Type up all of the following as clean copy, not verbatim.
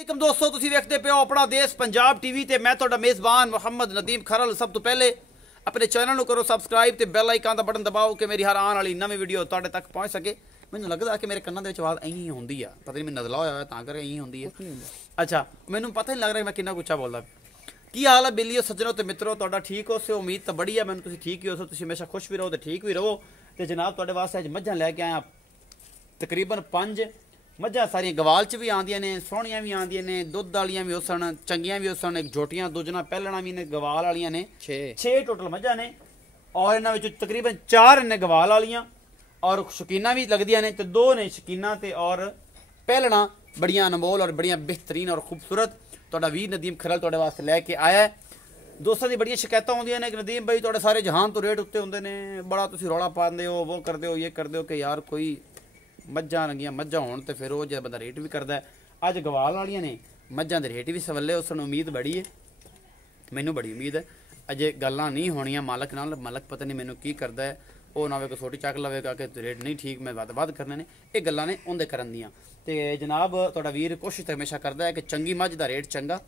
दोस्तों तुसी देखते पे हो अपना देश पंजाब टीवी ते मैं तुहाडा मेज़बान मुहम्मद नदीम खरल। सब तो पहले अपने चैनल नूं करो सबसक्राइब ते बैल आइकन दा बटन दबाओ कि मेरी हर आने वाली नवी वीडियो तुहाडे तक पहुंच सके। मैनूं लगदा कि मेरे कन्नां दे विच आवाज़ इहीं हुंदी आ, पता नहीं मैं नदला होया होया तां करके इहीं हुंदी है। अच्छा मैनूं पता नहीं लग रहा मैं किन्ना गुच्छा बोलदा। की हाल है बेलियो सज्जनों ते मित्रों, तुहाडा ठीक हो से उम्मीद तो बड़ी है मैनूं तुसीं ठीक ही हो, तुसीं हमेशा खुश भी रहो ते ठीक भी रहो। ते जनाब तुहाडे वास्ते अज मझां लैके आया तकरीबन 5 मझां सारियां गवाल च भी आंदियां ने, सोहणियां भी आंदियां ने, दुद्ध वालियां भी उसन, चंगियां भी उसन, एक जोटियां दूजना पहलना भी ने, गवाल वालियां ने 6 टोटल मझां ने और इन्हां विच तकरीबन 4 ने गवाल वालियां और शकीना भी लगदियां ने ते 2 ने शकीना ते और पहलना बड़ियां अनमोल और बड़ियां बेहतरीन और खूबसूरत तुहाडा वीर नदीम खरल तुहाडे वास्ते लैके आया है। दोस्तों की बड़ियां शिकायतां आउंदियां ने कि नदीम भाई तुहाडे सारे जहान तो रेट उत्ते हुंदे ने, बड़ा तुसीं रौला पांदे हो, वो करदे हो, ये करदे हो कि यार कोई मझां लगियां मझां होण ते फिर वो जो बंदा रेट भी करदा है। अज गवाल वालियां ने मझां दे रेट भी सवल्ले, उस उम्मीद बड़ी है, मैनूं बड़ी उम्मीद है अजे गल्लां नहीं होणियां मालक नाल। मालक पता नहीं मैनूं की करदा है, वो ना कोई सोटी चक लवेगा कि रेट नहीं ठीक मैं वध करने ने, ये गल्लां ने उंदे करन दियां। ते जनाब तुहाडा वीर कोशिश तो हमेशा करदा है कि चंगी मझ दा रेट चंगा,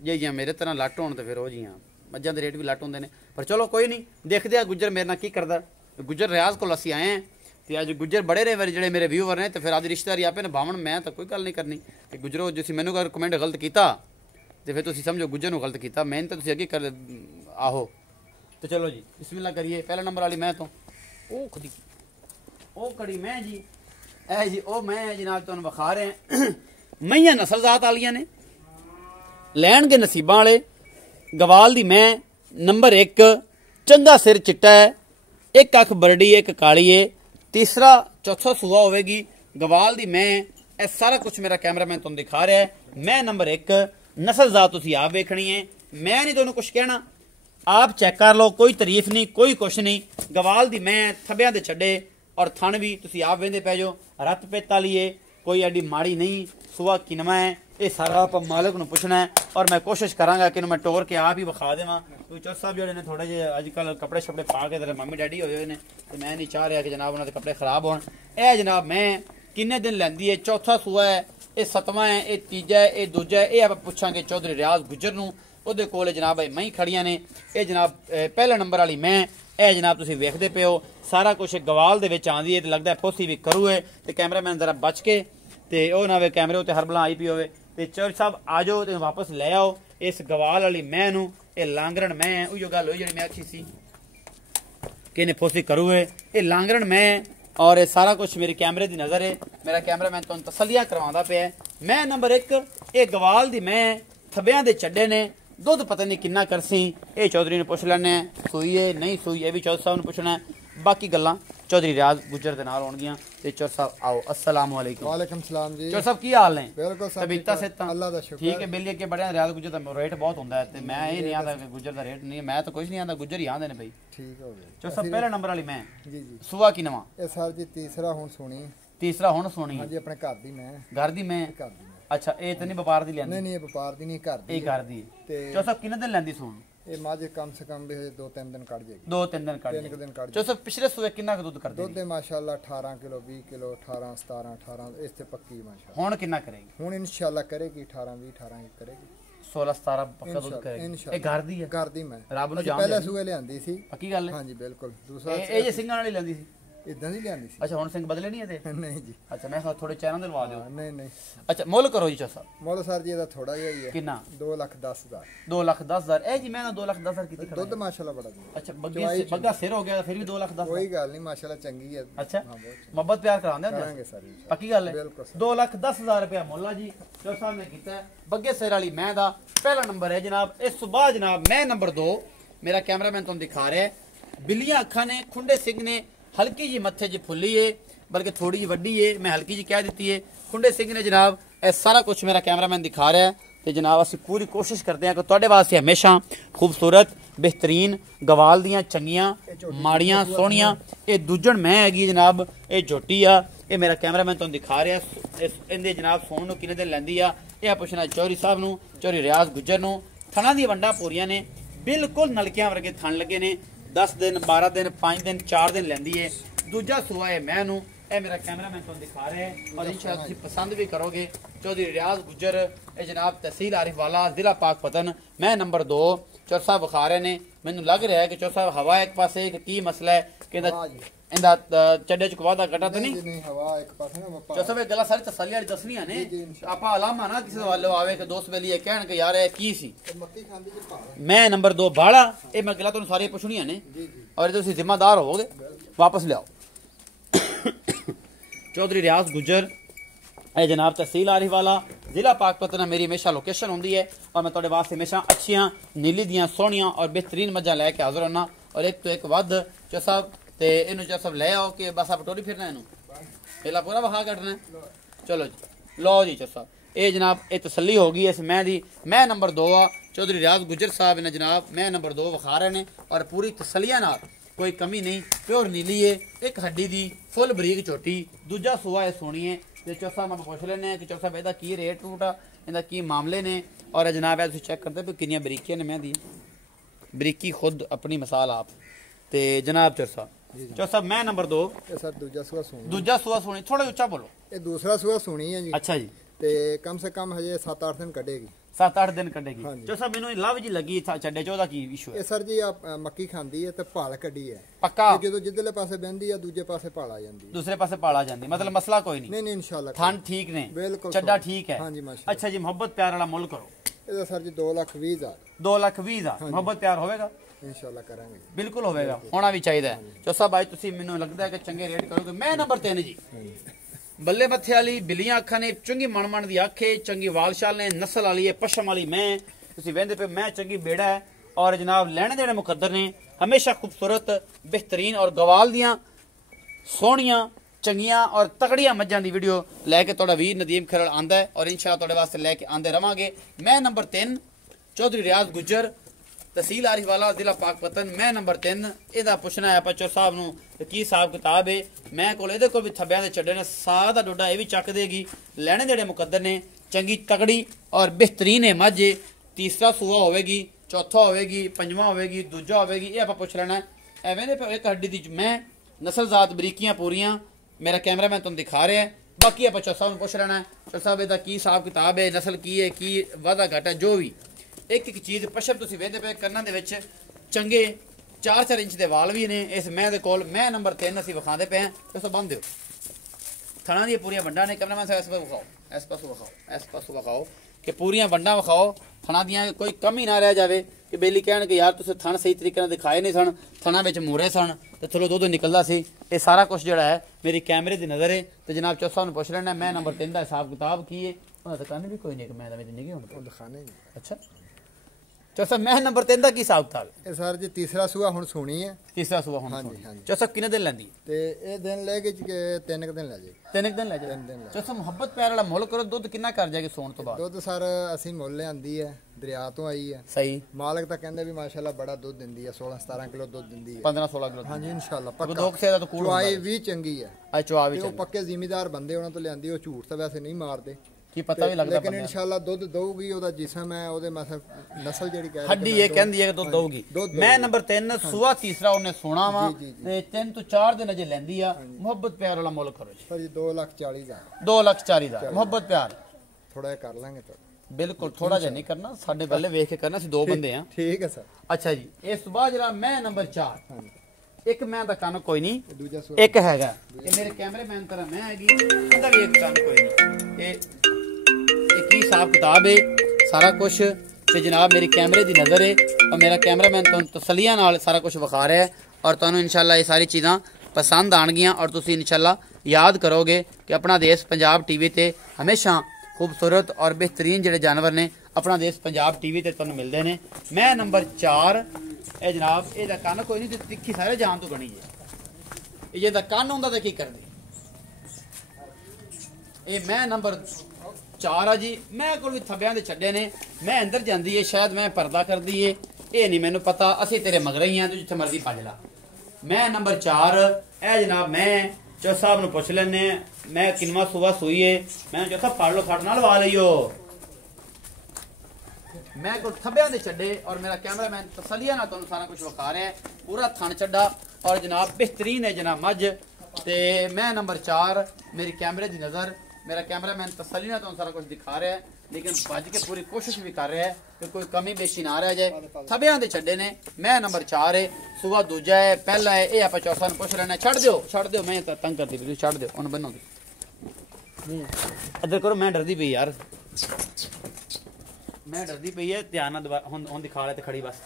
जे जियां मेरे तरह लट होण ते फिर वो जियां मझां दे रेट भी लट हुंदे ने। पर चलो कोई नहीं, देखदे आ गुज्जर मेरे नाल की करदा। गुज्जर रियाज कोल असीं आए हैं तो अज गुज्जर बड़े रहे जो मेरे व्यूवर ने, तो फिर आज रिश्तेदारी आपे निभावन, मैं तो कोई गल नहीं करनी कि गुजरो जिस मैनू अगर कमेंट गलत किया तो फिर तुम समझो गुज्जर नूं गलत किया, मैंने तो अगे कर आहो। तो चलो जी बिस्मिल्लाह करिए। पहला नंबर वाली मैं तो ओ खड़ी मैं जी, ए जी ओ मैं जनाब तुहानूं विखा रहे हैं मईयां नस्ल जात वालियां ने, लैण के नसीबां वाले। गवाल दी मैं नंबर 1, चंगा सिर चिट्टा है, एक अख बरडी एक काली है, तीसरा चौथा सूआ होगी गवाल दी मैं। यह सारा कुछ मेरा कैमरामैन तुम दिखा रहा है। मैं नंबर 1 नस्ल जात तुसीं आप वेखनी है, मैं नहीं तुहानूं कुछ कहना, आप चेक कर लो, कोई तारीफ नहीं कोई कुछ नहीं। गवाल दी मैं थब्बियां दे छड्डे और थण भी तुसीं आप वेंदे पै जाओ, रत पित वाली है, कोई एडी माड़ी नहीं। सूआ किनवा है ये सारा आप मालिक नूं पुछना है और मैं कोशिश करांगा कि मैं टोर के आप ही विखा देवां। कोई चौथ साहब जोड़े ने थोड़े जे अजकल कपड़े शपड़े पा के तेरे मम्मी डैडी होए हुए ने, तो मैं नहीं चाह रहा कि जनाब उन्होंने कपड़े खराब होण। ए जनाब मैं किन्ने दिन लैंदी है, चौथा सूआ है, ये 7वां है, ये तीजा है, ये दूजा है। ये आप पुछांगे चौधरी रियाज गुज्जर नूं, उहदे कोल जनाब मई खड़ियां ने। ये जनाब पहले नंबर वाली मैं, ए जनाब तुसीं वेखदे पे हो सारा कुछ गवाल दे विच आंदी है, ते लगदा है फोसी भी करू है। ते कैमरामैन जरा बच के ते ओ ना वे कैमरे उत्ते हरबला आई पी होवे। ते चौधरी साहब आ जाओ ते वापस ले आओ इस गवाल वाली मैं नूं। ये लांगरण मैं है, उही गल होई जिहड़ी मैं आखी सी कि इन्हें फोसी करू है। ये लांगरण मैं और ये सारा कुछ मेरे कैमरे की नज़र है, मेरा कैमरामैन तुहानूं तसल्लियां करवांदा पिया है। मैं नंबर 1 ये गवाल दी मैं थब्बियां दे चड्डे ने, दुध पता नहीं किन्ना करसी, ये चौधरी ने पुछ लैने सूई है नहीं सूई है भी चौधरी साहब ने पुछना है। बाकी गल्लां चौधरी रियाज गुज्जर दे नाल होणगियां। ते चौधरी साहब आओ। अस्सलाम वालेकुम। वालेकुम सलाम जी। चौधरी साहब की हाल ने? बिल्कुल सब तबीयतां सेहतां अल्लाह दा शुक्र ठीक है। बेली के बड़े रियाज गुज्जर दा रेट बहुत हुंदा है, ते मैं ये नहीं आंदा कि गुज्जर दा रेट नहीं, मैं तो कुछ नहीं आंदा, गुज्जर ही आंदे ने भाई। ठीक हो गया चौधरी साहब पहले नंबर वाली मैं जी जी। सूआ की नवा ये सर जी तीसरा हुण सुनी, तीसरा हुण सुनी हां जी, अपने घर दी मैं घर दी मैं। घर दी मैं। अच्छा ये तो नहीं व्यापार दी लैंदी? नहीं नहीं, ये व्यापार दी नहीं, घर दी ये घर दी ते चौधरी साहब किन्ने दिन लैंदी सुन? ये मां जे कम से कम भी 2-3 दिन कट जाएगी। 2-3 दिन कट 3 दिन कट चौधरी साहब पिछले सूए किन्ना दुध कर दुध दे माशाल्लाह 18 किलो 20 किलो 18 17 18 इस ते पक्की माशाल्लाह। हुण किन्ना करेगी? हुण इंशाल्लाह करेगी 18 20 18 करेगी, 16-17 पक्का दुध करेगी। ये घर दी है? घर दी मैं रब नु जान पहले सूए लियांदी सी। पक्की गल है? हां जी बिल्कुल। दूसरा ये जे सिंगां वाली लैंदी सी? इदां दी लियांदी सी। अच्छा हुण सिंग बदले नहीं है? नहीं जी। अच्छा मैं थोड़े चैनल दे लवा दियो। नहीं नहीं, अच्छा मुੱਲ करो जी चौधरी साहब। मुੱਲ सर जी ਇਹਦਾ ਥੋੜਾ ਜਿਹਾ ਹੀ ਹੈ। किन्ना? 2,10,000। 2,10,000 ए जी मैं ना 2,10,000 की ਦੁੱਧ ਮਾਸ਼ਾਅੱਲਾ ਬੜਾ ਜੀ। अच्छा बग्गा सिर हो गया फिर भी 2,10,000। ਕੋਈ ਗੱਲ ਨਹੀਂ, ਮਾਸ਼ਾਅੱਲਾ ਚੰਗੀ ਹੈ। अच्छा ਹਾਂ ਬਹੁਤ मोहब्बत प्यार करांदे होंदे? ਕਰਾਂਗੇ ਸਰ ਜੀ। पक्की गल है? बिल्कुल सर। 2,10,000 रुपया मुੱਲ जी चौधरी साहब ने कीता है। बग्गे सिर वाली मैं दा पहला नंबर है जनाब। इस सुबह जनाब मैं नंबर 2, मेरा कैमरामैन तुम दिखा रहा है। बिल्लियां अखा ने, खुंडे सिंह ने, हल्की जी मत्थे च फुल्ली है, बल्कि थोड़ी जी वड्डी है, मैं हल्की जी कह दी है। खुंडे सिंह ने जनाब यह सारा कुछ मेरा कैमरामैन दिखा रहा है। तो जनाब असीं पूरी कोशिश करते हैं कि तुहाडे वास्ते हमेशा खूबसूरत बेहतरीन गवाल दियां चंगियां माड़ियां सोहणियां। ये दूजण मैं हैगी जनाब, ये झोटी आ, ये मेरा कैमरामैन तुहानूं दिखा रहा है। इहदे जनाब सोहण नूं किन्ने दिन लैंदी आ, यह पुछना चौधरी साहब नूं, चौधरी रियाज गुज्जर नूं। थणां दी वंडां पूरियां ने, बिल्कुल नलकियां वर्गे थण लगे ने। 10 दिन 12 दिन 5 दिन 4 दिन लैंदी है। दूजा सूआ है मैं नूं, ਇਹ ਮੇਰਾ ਕੈਮਰਾਮੈਨ ਤੁਹਾਨੂੰ ਦਿਖਾ ਰਿਹਾ ਹੈ ਔਰ ਇਨਸ਼ਾਅੱਲਾ ਤੁਸੀਂ ਪਸੰਦ ਵੀ ਕਰੋਗੇ। ਚੌਧਰੀ ਰਿਆਜ਼ ਗੁੱਜਰ ਇਹ ਜਨਾਬ ਤਹਿਸੀਲ ਆਰਿਫ ਵਾਲਾ ਜ਼ਿਲ੍ਹਾ ਪਾਕਪਤਨ ਮੈਂ ਨੰਬਰ 2 ਚੌਰ ਸਾਹਿਬ ਵਿਖਾ ਰਹੇ ਨੇ। ਮੈਨੂੰ ਲੱਗ ਰਿਹਾ ਹੈ ਕਿ ਚੌਰ ਸਾਹਿਬ ਹਵਾ ਇੱਕ ਪਾਸੇ ਕੀ ਮਸਲਾ ਹੈ ਕਿ ਇਹਦਾ ਚੱਡੇ ਚ ਕਵਾਦਾ ਕੱਟਾ ਤਾਂ ਨਹੀਂ ਹਵਾ ਇੱਕ ਪਾਸੇ ਨਾ ਚੌਰ ਸਾਹਿਬ ਇਹ ਗੱਲਾਂ ਸਾਰੀ ਤਸੱਲੀ ਵਾਲੀ ਦੱਸਣੀਆਂ ਨੇ ਆਪਾਂ ਅਲਾਮਾ ਨਾ ਕਿਸੇ ਵੱਲੋਂ ਆਵੇ ਕਿ ਦੋਸਤ ਬੇਲੀ ਇਹ ਕਹਿਣ ਕਿ ਯਾਰ ਇਹ ਕੀ ਸੀ। ਮੈਂ ਨੰਬਰ 2 ਬਾਲਾ ਇਹ ਮੈਂ ਗੱਲਾਂ ਤੁਹਾਨੂੰ ਸਾਰੀਆਂ ਪੁੱਛਣੀਆਂ ਨੇ ਔਰ ਤੁਸੀਂ ਜ਼ਿੰਮੇਦਾਰ ਹੋਵੋਗੇ ਵਾਪਸ ਲਿਆਓ। चौधरी रियाज गुजर है जनाब तहसील आरिफ वाला जिला पाकपतन मेरी हमेशा लोकेशन होंगी है और मैं थोड़े वास्ते हमेशा अच्छियां नीली दियां सोहनियां और बेहतरीन मझां लैके हाजिर होना और एक तो एक वध चो साहब ते इनू चो साहब ले आओ कि बस आप टोरी फिरना इनू पहला पूरा वहा कटना चलो जी लो जी चो साहब ये जनाब ये तसली होगी इस मैं दी मैं नंबर 2 चौधरी रियाज गुजर साहब ने जनाब मैं नंबर 2 विखा रहे हैं और पूरी तसलिया नाल कोई कमी नहीं प्योर नीली है एक हड्डी दी फुल बरीक चोटी दूजा सूआ है सोनी है ते चौथा मैं पुछ लेने कि चौथा ਇਹਦਾ ਕੀ ਰੇਟ ਰੂਟ ਆ ਇਹਦਾ ਕੀ ਮਾਮਲੇ ਨੇ और जनाब है चेक करते भी किनिया बरीकियां ने मैं दी बरीकी खुद अपनी मिसाल आप ते जनाब चौथा मैं नंबर 2 ਇਹ ਸਰ दूजा सूआ सोनी थोड़ा ਉੱਚਾ बोलो ਇਹ ਦੂਸਰਾ ਸੂਆ ਸੋਣੀ ਹੈ ਜੀ। अच्छा जी ਤੇ ਕਮ ਸੇ ਕਮ ਹਜੇ 7-8 ਦਿਨ ਕੱਢੇਗੀ 7-8 दिन कटेगी जो सब मैनू लव जी लगी चड्डे चौदा की इशू है ਇਹ ਸਰ ਜੀ ਆ ਮੱਕੀ ਖਾਂਦੀ ਹੈ ਤੇ ਭਾਲ ਕੱਢੀ ਹੈ पक्का ਤੇ ਜਦੋਂ ਜਿੱਧਰਲੇ ਪਾਸੇ ਬਹਿੰਦੀ ਆ ਦੂਜੇ ਪਾਸੇ ਭਾਲ ਆ ਜਾਂਦੀ ਹੈ। दूसरे पासे पाला जाती मतलब मसला कोई नहीं ਨਹੀਂ ਇਨਸ਼ਾਅੱਲਾ थान ठीक ने बिल्कुल चड्डा ठीक है। हाँ जी माशाअल्लाह। अच्छा जी मोहब्बत प्यार वाला मुल करो ਇਹਦਾ ਸਰ ਜੀ 2,20,000 2,20,000 मोहब्बत प्यार होगा ਇਨਸ਼ਾਅੱਲਾ ਕਰਾਂਗੇ बिल्कुल होगा होना भी चाहिए जो सब आज तुम मैनू लगता है कि चंगे रेट करोगे। मैं नंबर 3 जी ਬੱਲੇ ਮੱਥੇ ਵਾਲੀ ਬਿੱਲੀਆਂ ਅੱਖਾਂ ਨੇ ਚੰਗੀ ਮਣ ਦੀ ਅੱਖ ਹੈ ਚੰਗੀ ਵਾਲਸ਼ਾਲ ਨੇ ਨਸਲ ਵਾਲੀ ਹੈ ਪਸ਼ਮ ਵਾਲੀ ਮੈਂ ਤੁਸੀਂ ਵੇਂਦੇ ਪਏ ਮੈਂ ਚੰਗੀ ਬੇੜਾ ਹੈ और जनाब ਲੈਣੇ ਦੇਣੇ ਮੁਕੱਦਰ ਨੇ ਹਮੇਸ਼ਾ ਖੂਬਸੂਰਤ ਬਿਹਤਰੀਨ और ਗਵਾਲ ਦੀਆਂ ਸੋਹਣੀਆਂ ਚੰਗੀਆਂ और ਤਗੜੀਆਂ ਮੱਝਾਂ ਦੀ ਵੀਡੀਓ ਲੈ ਕੇ ਤੁਹਾਡਾ ਵੀਰ ਨਦੀਮ ਖਰੜ ਆਂਦਾ ਹੈ और ਇਨਸ਼ਾਅੱਲਾ ਤੁਹਾਡੇ ਵਾਸਤੇ ਲੈ ਕੇ ਆਂਦੇ ਰਵਾਂਗੇ। ਮੈਂ ਨੰਬਰ 3 ਚੌਧਰੀ ਰਿਆਜ਼ ਗੁੱਜਰ तहसील आरिफ वाला जिला पाकपतन मैं नंबर 3 ਇਹਦਾ ਪੁੱਛਣਾ ਹੈ ਪਚੋ ਸਾਹਿਬ ਨੂੰ ਕੀ ਹਿਸਾਬ ਕਿਤਾਬ ਹੈ। ਮੈਂ ਕੋਲ ਇਹਦੇ ਕੋਲ ਵੀ ਥੱਬਿਆਂ ਦੇ ਚੱਡੇ ਨੇ ਸਾਹ ਦਾ ਡੋਡਾ ਇਹ ਵੀ ਚੱਕ ਦੇਗੀ ਲੈਣੇ ਦੇਣੇ ਮੁਕੱਦਰ ਨੇ ਚੰਗੀ ਤਗੜੀ और बेहतरीन है मझ तीसरा सूआ होवेगी चौथा होवेगी पंजवां होवेगी दूजा होवेगी ये आप पूछ लेना एवें दे एक हड्डी दी मैं नस्ल जात बरीकियां पूरियां मेरा कैमरामैन तुम दिखा रहा है बाकी आप चौ साहब पूछ लेना चौ साहब ਇਹਦਾ ਕੀ ਹਿਸਾਬ ਕਿਤਾਬ ਹੈ नस्ल की है की वादा घाटा जो भी एक एक चीज़ पशम तुसीं वेंदे पे कन्नां दे विच चंगे 4-4 इंच दे वाल भी ने इस मैं दे कोल मैं नंबर 3 असीं विखांदे पे हैं तुस बंद दिओ थणा दी पूरियां वंडां ने कैमरामैन साहब इस पासों विखाओ इस पासों विखाओ इस पासों विखाओ कि पूरियां वंडां विखाओ थणा दियां कोई कमी ना रह जावे कि बेली कहण कि यार तुसीं थण सही तरीके नाल दिखाए नहीं सन थणा विच मूरे सन ते चलो दुध निकलदा सी ये सारा कुछ जिहड़ा है मेरी कैमरे दी नज़र है ते जनाब चौसा नूं पुछ लेना मैं नंबर 3 दा हिसाब किताब की है उन्हां दा कन्न भी कोई नहीं कि मैं दे नहीं हुण ਦਿਖਾਣੇ अच्छा चौसा मैं नंबर 3 ਦਾ ਕੀ ਹਿਸਾਬ ਕਿਤਾਬ ਹੈ। ਇਹ ਸਰ ਜੀ ਤੀਸਰਾ ਸੂਆ ਹੁਣ ਸੋਣੀ ਹੈ ਤੀਸਰਾ ਸੂਆ ਹੁਣ ਹਾਂਜੀ ਹਾਂਜੀ ਚੌਸਾ ਕਿੰਨੇ ਦਿਨ ਲੈਂਦੀ ਤੇ ਇਹ ਦਿਨ ਲੈ ਕੇ 3 ਦਿਨ ਲੈ ਜਾਏ 3 ਦਿਨ ਲੈ ਜਾਏ ਚੌਸਾ ਮੁਹੱਬਤ ਪਿਆਰ ਵਾਲਾ ਮੁੱਲ ਕਰੋ ਦੁੱਧ ਕਿੰਨਾ ਕਰ ਜਾਏਗੀ ਸੌਣ ਤੋਂ ਬਾਅਦ ਦੁੱਧ ਸਰ ਅਸੀਂ ਮੁੱਲ ਲਿਆਂਦੀ ਹੈ ਦਰਿਆ ਤੋਂ ਆਈ ਹੈ ਸਹੀ ਮਾਲਕ ਤਾਂ ਕਹਿੰਦੇ ਵੀ ਮਾਸ਼ਾਅੱਲਾ ਬੜਾ ਦੁੱਧ ਦਿੰਦੀ ਹੈ 16-17 ਕਿਲੋ ਦੁੱਧ ਦਿੰਦੀ ਹੈ 15-16 ਕਿਲੋ ਹਾਂਜੀ ਇਨਸ਼ਾਅੱਲਾ ਪੱਕਾ ਦੋ ਕਿਸੇ ਦਾ ਤਾਂ ਕੂੜ ਚੁਆਈ ਵੀ ਚੰਗੀ ਹੈ ਆ ਚੁਆਈ ਵੀ ਉਹ ਪੱਕੇ ਜ਼ਿਮੀਦਾਰ ਬੰਦੇ ਉਹਨਾਂ ਤੋਂ ਲਿਆਂਦੀ ਉਹ ਝੂਠ ਤਾਂ ਵੈਸੇ ਨਹੀਂ ਮਾਰਦੇ ਕੀ ਪਤਾ ਵੀ ਲੱਗਦਾ ਲੇਕਿਨ ਇਨਸ਼ਾਅੱਲਾ ਦੁੱਧ ਦਊਗੀ ਉਹਦਾ ਜਿਸਮ ਹੈ ਉਹਦੇ ਨਸਲ ਜਿਹੜੀ ਕਹਿ ਹੱਡੀ ਇਹ ਕਹਿੰਦੀ ਹੈ ਕਿ ਦੁੱਧ ਦਊਗੀ। ਮੈਂ ਨੰਬਰ 3 ਸੂਆ ਤੀਸਰਾ ਉਹਨੇ ਸੋਣਾ ਵਾ ਤੇ 3 ਤੋਂ 4 ਦਿਨ ਅਜੇ ਲੈਂਦੀ ਆ ਮੁਹੱਬਤ ਪਿਆਰ ਵਾਲਾ ਮੁੱਲ ਕਰੋ ਜੀ। ਸਰ ਜੀ 2,40,000 2,40,000 ਮੁਹੱਬਤ ਪਿਆਰ ਥੋੜਾ ਜਿਹਾ ਕਰ ਲਾਂਗੇ ਤਾਂ ਬਿਲਕੁਲ ਥੋੜਾ ਜਿਹਾ ਨਹੀਂ ਕਰਨਾ ਸਾਡੇ ਵੱਲੇ ਵੇਖ ਕੇ ਕਰਨਾ ਸੀ ਦੋ ਬੰਦੇ ਆ ਠੀਕ ਹੈ ਸਰ। ਅੱਛਾ ਜੀ ਇਸ ਤੋਂ ਬਾਅਦ ਜਿਹੜਾ ਮੈਂ ਨੰਬਰ 4 ਇੱਕ ਮੈਂ ਦਾ ਕੰਨ ਕੋਈ ਨਹੀਂ ਦੂਜਾ ਇੱਕ ਹੈਗਾ ਇਹ ਮੇਰੇ ਕੈਮਰਾਮੈਨ ਤਰ੍ਹਾਂ ਮੈਂ ਹੈਗੀ ਇਹਦਾ ਵੀ ਇੱਕ ਕੰਨ ਕੋਈ ਨਹੀਂ ਇਹ की हिसाब किताब है सारा कुछ तो जनाब मेरी कैमरे की नज़र है और मेरा कैमरामैन तुम तसलियां नाल सारा कुछ विखा रहा है और तुहानू इंशाल्लाह ये सारी चीज़ां पसंद आनगियां और तुसीं इंशाल्लाह याद करोगे कि अपना देश पंजाब टीवी ते हमेशा खूबसूरत और बेहतरीन जिहड़े जानवर ने अपना देश पंजाब टीवी ते तुहानू मिलते हैं। मैं नंबर 4 ये जनाब ये कन्न कोई नहीं तिखी सारे जान तो बनी है ये कन्न होंदा तो की करदे ये मैं नंबर 4 आ जी मैं कोल भी थब्बियां दे छड्डे ने मैं अंदर जांदी है शायद मैं पर्दा कर दी है ये नहीं मैनू पता असी तेरे मगर ही हैं तू जिथे मर्जी भज ला। मैं नंबर 4 ए जनाब मैं चौ साहब नूं पुछ लैने मैं किनवा सुबह सूई है मैं चौथा फड़ लो फट ना लवा लियो मैं कोल थब्बियां दे छड्डे और मेरा कैमरामैन तसलिया नाल तुहानू सारा कुछ विखा रहा है पूरा थन छड्डा और जनाब बेहतरीन है जनाब मझ ਤੇ ਮੈਂ ਨੰਬਰ 4 ਮੇਰੀ ਕੈਮਰੇ ਦੀ ਨਜ਼ਰ मेरा कैमरामैन तसल्ली ना तो सारा कुछ दिखा रहा है लेकिन भज के पूरी कोशिश भी कर रहा है कि कोई कमी बेशी ना रह जाए थबियां दे छड्डे ने मैं नंबर 4 है सुबह दूजा है पहला है ये आप चौथा ने पूछ लेना छड़ दो मैं तंग करती भी छड़ दो उन बनो इधर करो मैं डरदी पई यार मैं डरदी पई है ध्यान ना हुन दिखा ले ते खड़ी बस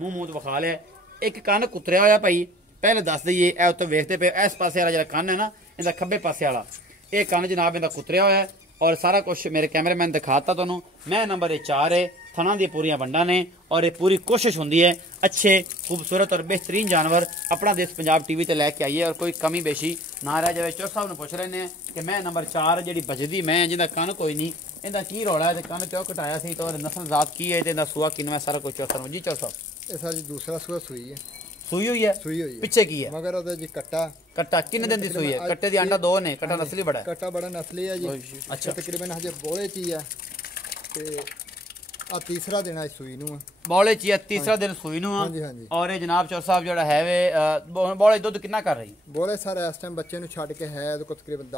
मुंह तो विखा लिया एक कान कुतरिया होया भाई पहले दस दईए ए उत्ते वेखदे पे इस पासे वाला जेड़ा कान है ना इहदा खब्बे पासे वाला ਇਹ ਕੰਨ ਜਨਾਬ ਇਹਦਾ ਕੁਤਰਿਆ ਹੋਇਆ ਔਰ ਸਾਰਾ ਕੁਝ ਮੇਰੇ ਕੈਮਰਾਮੈਨ ਦਿਖਾਤਾ ਤੁਹਾਨੂੰ ਮੈਂ ਨੰਬਰ 4 ਹੈ ਥਣਾ ਦੀਆਂ ਪੂਰੀਆਂ ਵੰਡਾਂ ਨੇ ਔਰ ਇਹ ਪੂਰੀ ਕੋਸ਼ਿਸ਼ ਹੁੰਦੀ ਹੈ ਅੱਛੇ ਖੂਬਸੂਰਤ ਔਰ ਬਿਹਤਰੀਨ ਜਾਨਵਰ ਆਪਣਾ ਦੇਸ਼ ਪੰਜਾਬ ਟੀਵੀ ਤੇ ਲੈ ਕੇ ਆਈਏ ਔਰ ਕੋਈ ਕਮੀ ਬੇਸ਼ੀ ਨਾ ਰਹਿ ਜਾਵੇ ਚੌਰ ਸਾਹਿਬ ਨੂੰ ਪੁੱਛ ਰਹੇ ਨੇ ਕਿ ਮੈਂ ਨੰਬਰ 4 ਜਿਹੜੀ ਬਜਦੀ ਮੈਂ ਜਿਹਦਾ ਕੰਨ ਕੋਈ ਨਹੀਂ ਇਹਦਾ ਕੀ ਰੌਲਾ ਹੈ ਤੇ ਕੰਨ ਕਿਉਂ ਘਟਾਇਆ ਸੀ ਤੇ ਉਹਦੀ ਨਸਲ ਜ਼ਾਤ ਕੀ ਹੈ ਤੇ ਇਹਦਾ ਸੂਆ ਕਿੰਨਾ ਸਾਰਾ ਕੁਝ ਚੌਰ ਸਾਹਿਬ ਜੀ ਚੌਰ ਸਾਹਿਬ ਇਹ ਸਰ ਜੀ ਦੂਸਰਾ ਸੂਆ ਸੂਈ ਹੈ ਸੂਈ ਹੋਈ ਹੈ ਪਿੱਛੇ ਕੀ ਹੈ ਮਗਰ ਉਹਦਾ ਜੀ ਕੱਟਾ ਕਿੰਨੇ ਦਿਨ ਦੀ ਸੂਈ ਹੈ ਕੱਟੇ ਦੀ ਆਂਡਾ 2 ਨੇ ਕੱਟਾ ਨਸਲੀ ਬੜਾ ਹੈ ਕੱਟਾ ਬੜਾ ਨਸਲੀ ਹੈ ਜੀ ਅੱਛਾ ਤਕਰੀਬਨ ਹਜੇ ਬੋਲੇ ਚ ਹੀ ਹੈ ਤੇ ਆ ਤੀਸਰਾ ਦਿਨ ਹੈ ਸੂਈ ਨੂੰ ਬੋਲੇ ਚ ਤੀਸਰਾ ਦਿਨ ਸੂਈ ਨੂੰ ਹਾਂਜੀ ਹਾਂਜੀ ਔਰ ਇਹ ਜਨਾਬ ਚੌਰ ਸਾਹਿਬ ਜਿਹੜਾ ਹੈ ਵੇ ਬੋਲੇ ਦੁੱਧ ਕਿੰਨਾ ਕਰ ਰਹੀ ਬੋਲੇ ਸਰ ਇਸ ਟਾਈਮ ਬੱਚੇ ਨੂੰ ਛੱਡ ਕੇ ਹੈ ਇਹਦੇ ਕੋਲ ਤਕਰੀਬਨ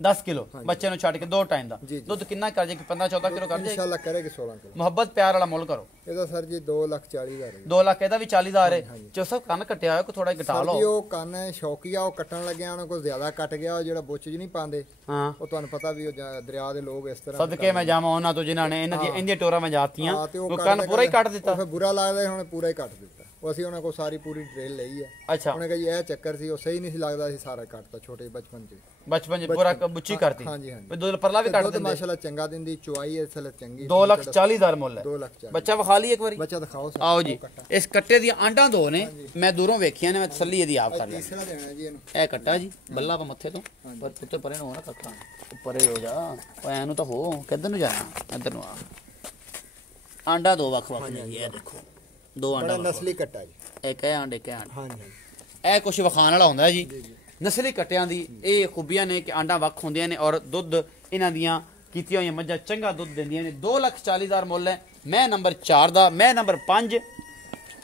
10 ਕਿਲੋ ਬੱਚੇ ਨੂੰ ਛੱਡ ਕੇ 2 ਟਾਈਮ ਦਾ ਦੁੱਧ ਕਿੰਨਾ ਕਰ ਜਾਏਗੀ 15-14 ਕਿਲੋ ਕਰ ਜਾਏਗੀ ਇਨਸ਼ਾਅੱਲਾ ਕਰੇਗੀ 16 ਕਿਲੋ ਮੁਹੱਬਤ ਪਿਆਰ ਵਾਲਾ ਮੁੱਲ ਕਰੋ ਇਹਦਾ ਸਰ ਜੀ 2,40,000 ਹੈ 2 ਲੱਖ ਇਹਦਾ ਵੀ 40,000 ਹੈ ਚੌਰ ਸਾਹਿਬ ਕੰਨ ਕੱਟਿਆ ਹੋਇਆ ਕੋ ਥੋੜਾ ਘਟਾ ਲਓ ਉਹ ਕੰਨ ਸ਼ੌਕੀਆ ਉਹ ਕੱਟਣ ਲੱਗਿਆ ਉਹਨਾਂ ਕੋਲ ਜ਼ਿਆਦਾ ਕੱਟ ਗਿਆ ਜਿਹੜਾ ਬੁੱਚ ਜੀ ਨਹੀਂ ਪਾਉਂਦੇ ਹਾਂ ਉਹ ਤੁਹਾਨੂੰ ਪਤਾ ਵੀ ਉਹ ਦਰਿਆ ਦੇ ਲੋਕ ਇਸ ਤਰ੍ਹਾਂ ਸਦਕੇ ਮੈਂ ਜਾਵਾਂ ਉਹਨਾਂ ਤੋਂ ਜਿਨ੍ਹਾਂ ਨੇ ਇੰਦੀਆਂ ਟੋਰਾਂ ਮੈਂ ਜਾਤੀਆਂ ਉਹ ਕੰਨ ਪੂਰਾ ਹੀ ਕੱਟ ਦਿੱਤਾ ਫਿਰ ਬੁਰਾ ਲੱਗਦਾ ਹੁਣ ਪੂਰਾ ਹੀ ਕੱਟ ਦਿੱਤਾ ਉਹ ਅਸੀਂ ਉਹਨਾਂ ਕੋਲ ਸਾਰੀ ਪੂਰੀ ਡਰੇਲ ਲਈ ਹੈ ਅੱਛਾ ਉਹਨੇ ਕਿਹਾ ਜੀ ਇਹ ਚੱਕਰ ਸੀ ਉਹ ਸਹੀ ਨਹੀਂ ਸੀ ਲੱਗਦਾ ਸੀ ਸਾਰਾ ਕੱਟਤਾ ਛੋਟੇ ਬਚਪਨ ਚ ਪੂਰਾ ਬੁੱਚੀ ਕਰਤੀ ਹਾਂਜੀ ਹਾਂਜੀ ਵੀ ਦੁੱਧ ਪਰਲਾ ਵੀ ਕੱਟ ਦਿੰਦੇ ਮਾਸ਼ਾਅੱਲਾ ਚੰਗਾ ਦਿੰਦੀ ਚੁਆਈ ਇਸ ਵੇਲੇ ਚੰਗੀ 2,40,000 ਮੁੱਲ ਹੈ 2,40,000 ਬੱਚਾ ਵਿਖਾ ਲਈ ਇੱਕ ਵਾਰੀ ਬੱਚਾ ਦਿਖਾਓ ਆਓ ਜੀ ਇਸ ਕੱਟੇ ਦੀਆਂ ਆਂਡਾਂ 2 ਨੇ ਮੈਂ ਦੂਰੋਂ ਵੇਖੀਆਂ ਨੇ ਮੈਂ ਤਸੱਲੀ ਇਹਦੀ ਆਪ ਕਰ ਲਿਆ ਤੀਸਰਾ ਦੇਣਾ ਜੀ ਇਹਨੂੰ ਇਹ ਕੱਟਾ ਜੀ ਬੱਲਾ ਪਾ ਮੱਥੇ ਤੋਂ ਪਰ ਉੱਤੇ ਪਰੇ ਨੂੰ ਹੋ ਨਾ ਕੱਟਾ ਉੱਪਰੇ ਹੋ ਜਾ ਓਏ ਐਨੂੰ ਤਾਂ ਹੋ ਕਿੱਧਰ ਨੂੰ ਜਾਣਾ ਇੱਧਰ ਨੂੰ ਆ ਆਂਡਾ 2 ਵੱਖ ਨੇ ਇਹ ਦੇਖੋ 2 ਆਂਡਾ ਨਸਲੀ ਕੱਟਾ ਜੀ ਇੱਕ ਹੈ ਆਂਡੇ ਹਾਂਜੀ ਇਹ ਕੁਝ ਵਿਖਾਣ ਵਾਲਾ ਹੁੰਦਾ ਜੀ ਨਸਲੀ ਕੱਟਿਆਂ ਦੀ ਇਹ ਖੂਬੀਆਂ ਨੇ ਕਿ ਆਂਡਾ ਵੱਖ ਹੁੰਦੀਆਂ ਨੇ ਔਰ ਦੁੱਧ ਇਹਨਾਂ ਦੀਆਂ ਕੀਤੀਆਂ ਹੋਈਆਂ ਮੱਝਾਂ ਚੰਗਾ ਦੁੱਧ ਦਿੰਦੀਆਂ ਨੇ 2,40,000 ਮੁੱਲ ਹੈ ਮੈਂ ਨੰਬਰ 4 ਦਾ ਮੈਂ ਨੰਬਰ 5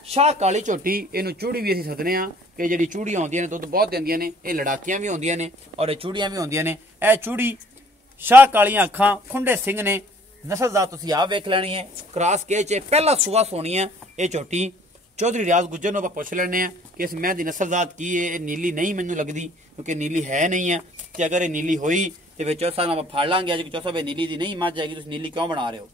ਸ਼ਾਹ ਕਾਲੀ ਝੋਟੀ ਇਹਨੂੰ ਚੂੜੀ ਵੀ ਅਸੀਂ ਸੱਦਨੇ ਆ ਕਿ ਜਿਹੜੀ ਚੂੜੀਆਂ ਆਉਂਦੀਆਂ ਨੇ ਦੁੱਧ ਬਹੁਤ ਦਿੰਦੀਆਂ ਨੇ ਇਹ ਲੜਾਕੀਆਂ ਵੀ ਹੁੰਦੀਆਂ ਨੇ ਔਰ ਇਹ ਚੂੜੀਆਂ ਵੀ ਹੁੰਦੀਆਂ ਨੇ ਇਹ ਚੂੜੀ ਸ਼ਾਹ ਕਾਲੀਆਂ ਅੱਖਾਂ ਖੁੰਡੇ ਸਿੰਘ ਨੇ ਨਸਲ ਦਾ ਤੁਸੀਂ ਆਪ ਵੇਖ ਲੈਣੀ ਹੈ ਕ੍ਰਾਸ ਕੇ ਚ ਪਹਿਲਾ ਸੂਆ ਸੋਣੀ ਹੈ ਇਹ ਝੋਟੀ ਚੌਧਰੀ ਰਿਆਜ਼ ਗੁੱਜਰ ਨੂੰ ਆਪਾਂ ਪੁੱਛ ਲੈਣੇ ਆ ਕਿ ਇਸ ਮੈਂ ਦੀ ਨਸਲ ਜ਼ਾਤ ਕੀ ਹੈ ਇਹ ਨੀਲੀ ਨਹੀਂ ਮੈਨੂੰ ਲੱਗਦੀ ਕਿਉਂਕਿ ਨੀਲੀ ਹੈ ਨਹੀਂ ਹੈ ਤੇ ਅਗਰ ਇਹ ਨੀਲੀ ਹੋਈ ਤੇ ਵਿੱਚ ਚੌਥਾ ਆਪਾਂ ਫੜ ਲਾਂਗੇ ਅੱਜ ਚੌਥਾ ਵੇ ਨੀਲੀ ਦੀ ਨਹੀਂ ਮੱਝ ਹੈਗੀ ਤੁਸੀਂ ਨੀਲੀ ਕਿਉਂ ਬਣਾ ਰਹੇ ਹੋ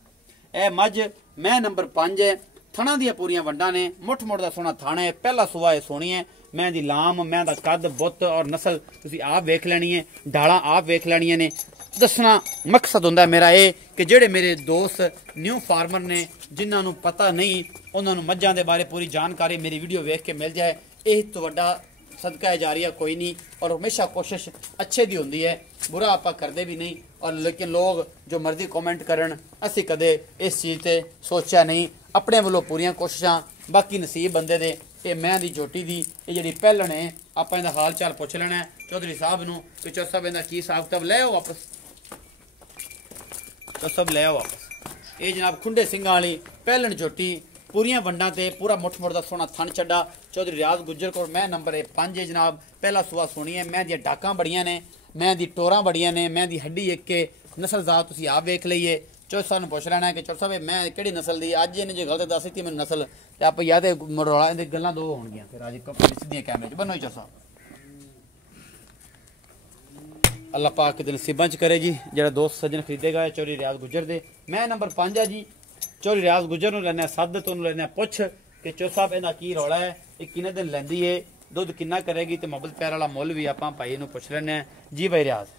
ਇਹ ਮੱਝ ਮੈਂ ਨੰਬਰ 5 ਹੈ ਥਣਾ ਦੀਆਂ ਪੂਰੀਆਂ ਵੰਡਾਂ ਨੇ ਮੁੱਠ ਦਾ ਸੋਹਣਾ ਥਾਣਾ ਹੈ ਪਹਿਲਾ ਸੂਆ ਇਹ ਸੋਹਣੀ ਹੈ ਮੈਂ ਦੀ ਲਾਮ ਮੈਂ ਦਾ ਕੱਦ ਬੁੱਤ ਔਰ ਨਸਲ ਤੁਸੀਂ ਆਪ ਵੇਖ ਲੈਣੀ ਹੈ ਢਾਲਾਂ ਆਪ ਵੇਖ ਲੈਣੀਆਂ ਨੇ ਦੱਸਣਾ ਮਕਸਦ ਹੁੰਦਾ ਮੇਰਾ ਇਹ ਕਿ ਜਿਹੜੇ ਮੇਰੇ ਦੋਸਤ ਨਿਊ ਫਾਰਮਰ ਨੇ ਜਿਨ੍ਹਾਂ ਨੂੰ ਪਤਾ ਨਹੀਂ ਉਹਨਾਂ ਨੂੰ ਮੱਝਾਂ ਦੇ ਬਾਰੇ ਪੂਰੀ ਜਾਣਕਾਰੀ ਮੇਰੀ ਵੀਡੀਓ ਵੇਖ ਕੇ ਮਿਲ ਜਾਏ ਇਹ ਤੋਂ ਵੱਡਾ ਸਦਕਾ ਜਾਰੀਆ ਕੋਈ ਨਹੀਂ ਔਰ ਹਮੇਸ਼ਾ ਕੋਸ਼ਿਸ਼ ਅੱਛੇ ਦੀ ਹੁੰਦੀ ਹੈ ਬੁਰਾ ਆਪਾਂ ਕਰਦੇ ਵੀ ਨਹੀਂ ਔਰ ਲੇਕਿਨ ਲੋਕ ਜੋ ਮਰਜ਼ੀ ਕਮੈਂਟ ਕਰਨ ਅਸੀਂ ਕਦੇ ਇਸ ਚੀਜ਼ ਤੇ ਸੋਚਿਆ ਨਹੀਂ ਆਪਣੇ ਵੱਲੋਂ ਪੂਰੀਆਂ ਕੋਸ਼ਿਸ਼ਾਂ ਬਾਕੀ ਨਸੀਬ ਬੰਦੇ ਦੇ ਇਹ ਮੈਂ ਦੀ ਝੋਟੀ ਦੀ ਇਹ ਜਿਹੜੀ ਪਹਿਲਣ ਹੈ ਆਪਾਂ ਇਹਦਾ ਹਾਲ ਚਾਲ ਪੁੱਛ ਲੈਣਾ ਚੌਧਰੀ ਸਾਹਿਬ ਨੂੰ ਕਿ ਚੌਧਰੀ ਸਾਹਿਬ ਇਹਦਾ ਕੀ ਹਿਸਾਬ ਕਿਤਾਬ ਲੈ ਆਓ ਵਾਪਸ तो सब ले आओ वापस ये जनाब खुंडे सिंगा वाली पहलन झोटी पूरियां वंडा ते पूरा मुठ दा सोना थन छड्डा चौधरी रियाज गुज्जर को मैं नंबर 5 है जनाब पहला सुआ सोनी है मैं दी डाकां बड़ियां ने मैं दी टोरां बड़ियां ने मैं दी हड्डी एक के नस्ल जात तुसीं आप वेख लईए चौधरी साहब पुछ लेना है कि चौधरी साहब मैं किहड़ी नस्ल दी अज इन्हें जो गलत दस दी मैनूं नस्ल ते आप या ते मरोड़ा इहदी गल्लां दो होणगियां फिर अज सीधियां कैमरे च बनो चौधरी साहब अल्लाह पाक के नसीबां च करे जी जेड़ा दोस्त सज्जन खरीदेगा चौधरी रियाज गुज्जर दे मैं नंबर 5 है जी चौधरी रियाज गुज्जर नूं लैने सद तो लैने पुछ कि चौधरी साहब इहदा की रौला है ये किन्ने दिन लैंदी है दुध किन्ना करेगी ते मोहब्बत प्यार वाला मुੱਲ भी आपां भाई नूं पुछ लैने जी भाई रियाज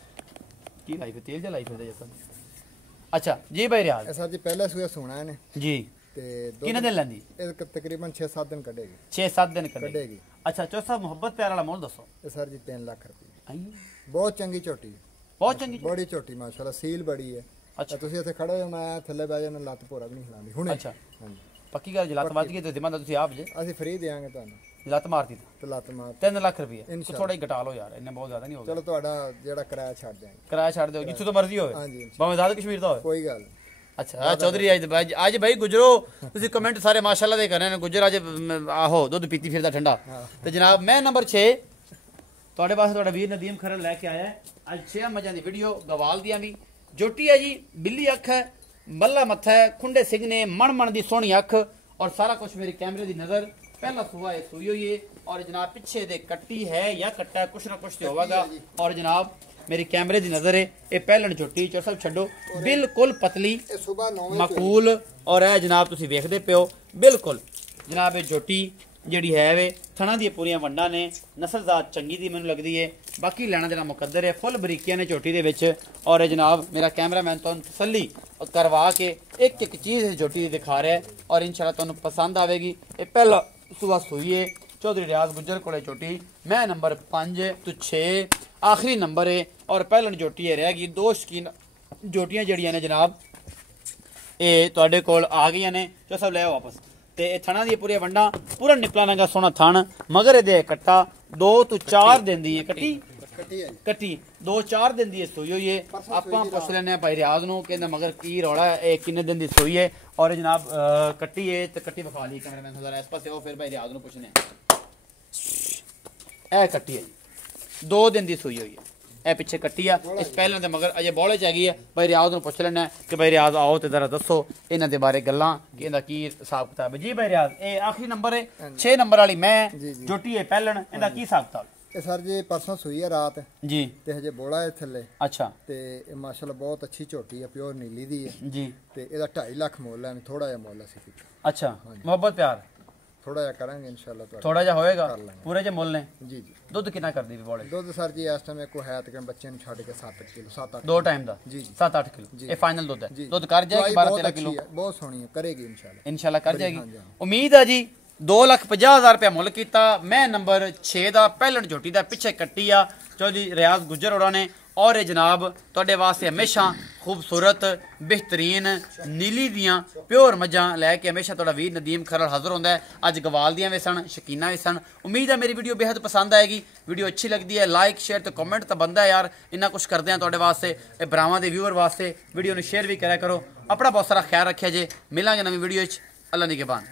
की लाइफ तेल जा लाइफ दे अच्छा जी भाई रियाज सर जी पहले सुया सोना है जी ते किन्ने दिन लैंदी तकरीबन 6-7 दिन कटेगी 6-7 दिन कटेगी अच्छा चौधरी साहब मोहब्बत प्यार वाला मुੱਲ दसो सर जी 3 लाख रुपए बहुत चंगी झोटी बहुत चंगी बड़ी झोटी माशाल्लाह सील बड़ी है अच्छा ਤੁਸੀਂ ਇੱਥੇ ਖੜੇ ਹੋ ਮੈਂ ਥੱਲੇ ਬਹਿ ਜਾਣਾ ਲੱਤ ਭੋਰਾ ਵੀ ਨਹੀਂ ਹਿਲਾਉਂਦੀ ਹੁਣੇ ਅੱਛਾ ਹਾਂਜੀ ਪੱਕੀ ਗੱਲ ਜਲਾਤ ਵੱਜ ਗਈ ਤੇ ਜ਼ਿੰਮਾ ਤੁਸੀਂ ਆਪ ਜੇ ਅਸੀਂ ਫ੍ਰੀ ਦੇਾਂਗੇ ਤੁਹਾਨੂੰ ਜਲਾਤ ਮਾਰਤੀ ਤੇ ਲੱਤ ਮਾਰ 3 ਲੱਖ ਰੁਪਏ ਥੋੜਾ ਹੀ ਘਟਾ ਲਓ ਯਾਰ ਇੰਨੇ ਬਹੁਤ ਜ਼ਿਆਦਾ ਨਹੀਂ ਹੋ ਗਿਆ ਚਲੋ ਤੁਹਾਡਾ ਜਿਹੜਾ ਕਿਰਾਇਆ ਛੱਡ ਦਿਆਂਗੇ ਕਿਰਾਇਆ ਛੱਡ ਦਿਓ ਜਿੱਥੋਂ ਤੋਂ ਮਰਜ਼ੀ ਹੋਵੇ ਹਾਂਜੀ ਭਾਵੇਂ ਆਜ਼ਾਦ ਕਸ਼ਮੀਰ ਦਾ ਹੋਵੇ ਕੋਈ ਗੱਲ ਅੱਛਾ ਚੌਧਰੀ ਅੱਜ ਭਾਈ ਗੁਜਰੋ ਤੁਸੀਂ ਕਮੈਂਟ ਸਾਰੇ ਮਾਸ਼ਾਅੱਲਾ ਦੇ ਕਰ ਰਹੇ ਨੇ ਗੁਜਰ ਅੱਜ ਆਹੋ ਦੁੱਧ ਪੀਤੀ ਫਿਰਦਾ ਠੰਡਾ ਤੇ ਜਨਾਬ ਮੈਂ ਨੰਬਰ 6 ਤੁਹਾਡੇ ਵਾਸਤੇ ਤੁਹਾਡਾ ਵੀਰ ਨਦੀਮ ਖਰਲ ਲੈ ਕੇ ਆਇਆ ਹੈ ਅੱਜ 6 ਮੱਝਾਂ ਦੀ ਵੀਡੀਓ ਗਵਾਲ ਦੀਆਂ ਵੀ। ਜੋਟੀ ਹੈ ਜੀ, ਬਿੱਲੀ ਅੱਖ ਹੈ, ਮੱਲਾ ਮੱਥਾ ਹੈ, ਖੁੰਡੇ ਸਿੰਘ ਨੇ, ਮਣ ਦੀ ਸੋਹਣੀ ਅੱਖ और सारा कुछ मेरे कैमरे की नज़र। पहला सुबह है सुई हुई है और जनाब पिछे दे कट्टी है या कट्टा कुछ ना कुछ तो होगा। और जनाब मेरी कैमरे की नज़र है ये पहलन झोटी चो सब छो बिल्कुल पतली मकूल और है जनाब तुम वेखते पे हो बिल्कुल जनाब ये झोटी जी है वे थणा दी पूरियां वंडा ने नस्लजात चंगी दी मैनूं लगदी है। बाकी लैना जरा मुकद्दर है फुल बरीकियां ने झोटी दे विच। और जनाब मेरा कैमरामैन तुहानूं तसल्ली करवा के एक एक चीज़ इस झोटी दी दिखा रहा है और इंशाल्लाह तुहानूं पसंद आवेगी। ये पहला सुबह सुई है चौधरी रियाज गुज्जर कोले झोटी मैं नंबर 5 तो 6 आखिरी नंबर है। और पहलन झोटी है रह गई 2 शकीन झोटियां जड़ियां ने जनाब ये तुहाडे कोल आ गई ने जो सब ले आओ वापस। ते थणा दी पूरी वंडा पूरा निपला नंगा सोना थण मगर ये कट्टा 2 तो 4 दिन दी है कट्टी 2-4 दिन दी सोई हुई है। आपां पुछ लैने भाई रियाज नूं कहंदा मगर की रौला है किन्ने दिन दी सोई है। और जनाब कट्टी है तो कट्टी विखा ली कैमरामैन जरा इस पासे हो फिर भाई रियाज नूं पुछने ए कट्टी है 2 दिन दी सोई हुई है ए पिछे कट्टी आ इस पहले मगर अजे बौले च हैगी है। भाई रियाज नूं पुछ लैना कि भाई रियाज आओ तो जरा दसो इन्हां दे बारे गल्लां कि इहदा की हिसाब किताब है। जी भाई रियाज ये आखिरी नंबर है 6 नंबर वाली मैं झोटी है पहलन इहदा की हिसाब किताब ਇਹ ਸਰ ਜੀ ਪਰਸੋਂ ਸੂਈ ਹੈ ਰਾਤ जी ਤੇ ਹਜੇ ਬੋਲਾ ਹੈ ਥੱਲੇ अच्छा ਤੇ ਇਹ ਮਾਸ਼ਾਅੱਲਾ ਬਹੁਤ ਅੱਛੀ ਝੋਟੀ ਹੈ ਪਿਓਰ ਨੀਲੀ ਦੀ ਹੈ जी ਤੇ ਇਹਦਾ 2.5 ਲੱਖ ਮੁੱਲ ਹੈ ਥੋੜਾ ਜਿਹਾ ਮੁੱਲ ਅਸੀਂ ਕੀਤਾ अच्छा मोहब्बत प्यार ਥੋੜਾ ਜਿਹਾ ਕਰਾਂਗੇ ਇਨਸ਼ਾਅੱਲਾ ਤੁਹਾਡਾ थोड़ा जा होएगा पूरे जे मुल ने ਜੀ ਜੀ दुध कितना कर दी बोले ਦੁੱਧ ਸਰ ਜੀ ਇਸ ਟਾਈਮ ਕੋ ਹੈ ਤਕਰੀਬਨ ਬੱਚੇ ਨੂੰ ਛੱਡ ਕੇ 7 ਕਿਲੋ 7-8 2 टाइम दा जी, जी। 7-8 किलो ये फाइनल दुध है जी। दुध कर जाएगी 12-13 किलो ਬਹੁਤ ਸੋਹਣੀ ਹੈ ਕਰੇਗੀ ਇਨਸ਼ਾਅੱਲਾ इंशाल्लाह कर जाएगी। हाँ जी, हाँ। उम्मीद है जी 2,50,000 रुपया मुल किया मैं नंबर 6 का पहलन झोटी का पिछे कट्टी आ चौधरी रियाज गुज्जर होरां ने। और ये जनाब तुहाडे वास्ते हमेशा खूबसूरत बेहतरीन नीली दियाँ प्योर मझां लैके हमेशा तुहाडा वीर नदीम खरल हाज़र होंदा है। अज गवाल दियां भी सन शकीना भी सन। उम्मीद है मेरी वीडियो बेहद पसंद आएगी। वीडियो अच्छी लगती है लाइक शेयर तो कमेंट तो बनता है यार इन्ना कुछ करते हैं तुहाडे वास्ते ये भरावां दे व्यूअर वास्ते वीडियो नूं शेयर भी करा करो। अपना बहुत सारा ख्याल रखिया जे मिलांगे नवीं वीडियो अल्लाह निगहबान।